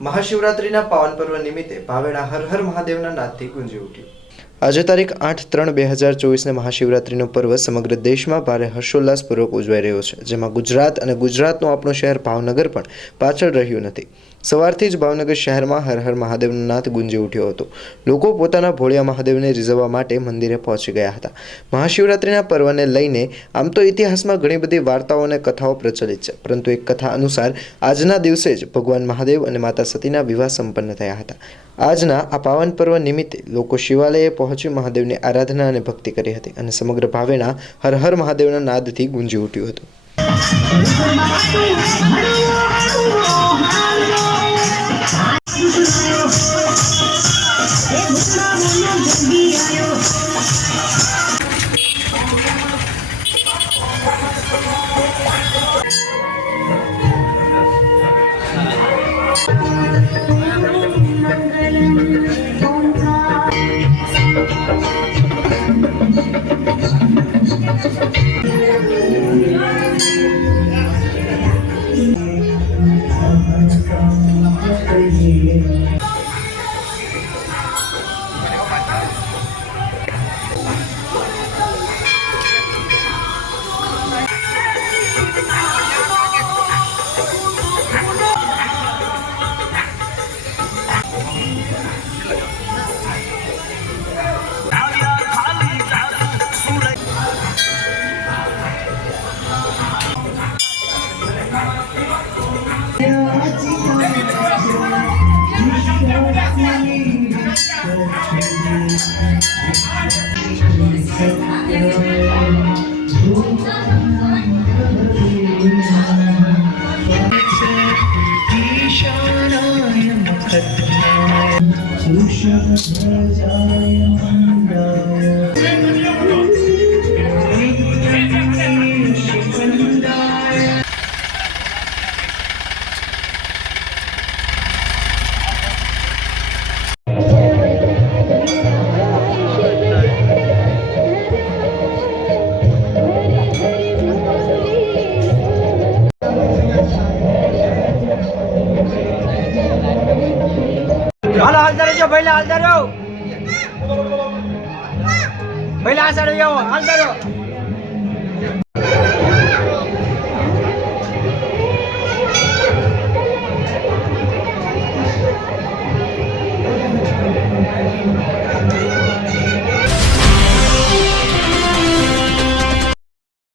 મહાશિવરાત્રિના પાવન પર્વ નિમિત્તે ભાવેણા હર હર મહાદેવના નાદથી ગુંજી ઉઠ્યું। આજે તારીખ 8/3/2024ને મહાશિવરાત્રિનો પર્વ સમગ્ર દેશમાં ભારે હર્ષોલ્લાસપૂર્વક ઉજવાઈ રહ્યો છે, જેમાં ગુજરાત અને ગુજરાતનું આપણું શહેર ભાવનગર પણ પાછળ રહ્યું નથી। સવારથી જ ભાવનગર શહેરમાં હર હર મહાદેવનો નાદ ગુંજી ઉઠ્યો હતો। લોકો પોતાના ભોળિયા મહાદેવને રીઝવવા માટે મંદિરે પહોંચી ગયા હતા। મહાશિવરાત્રિના પર્વને લઈને આમ તો ઇતિહાસમાં ઘણી બધી વાર્તાઓ અને કથાઓ પ્રચલિત છે, પરંતુ એક કથા અનુસાર આજના દિવસે જ ભગવાન મહાદેવ અને માતા સતીના વિવાહ સંપન્ન થયા હતા। આજના આ પાવન પર્વ નિમિત્તે લોકો શિવાલયે પહોંચી મહાદેવની આરાધના અને ભક્તિ કરી હતી અને સમગ્ર ભાવેણા હર હર મહાદેવના નાદથી ગુંજી ઉઠ્યું હતું। હાલો હાલતા રહેજો પહેલા હાલતા રહો, પહેલા આ સાઈડ આવો, હાલતા રહો।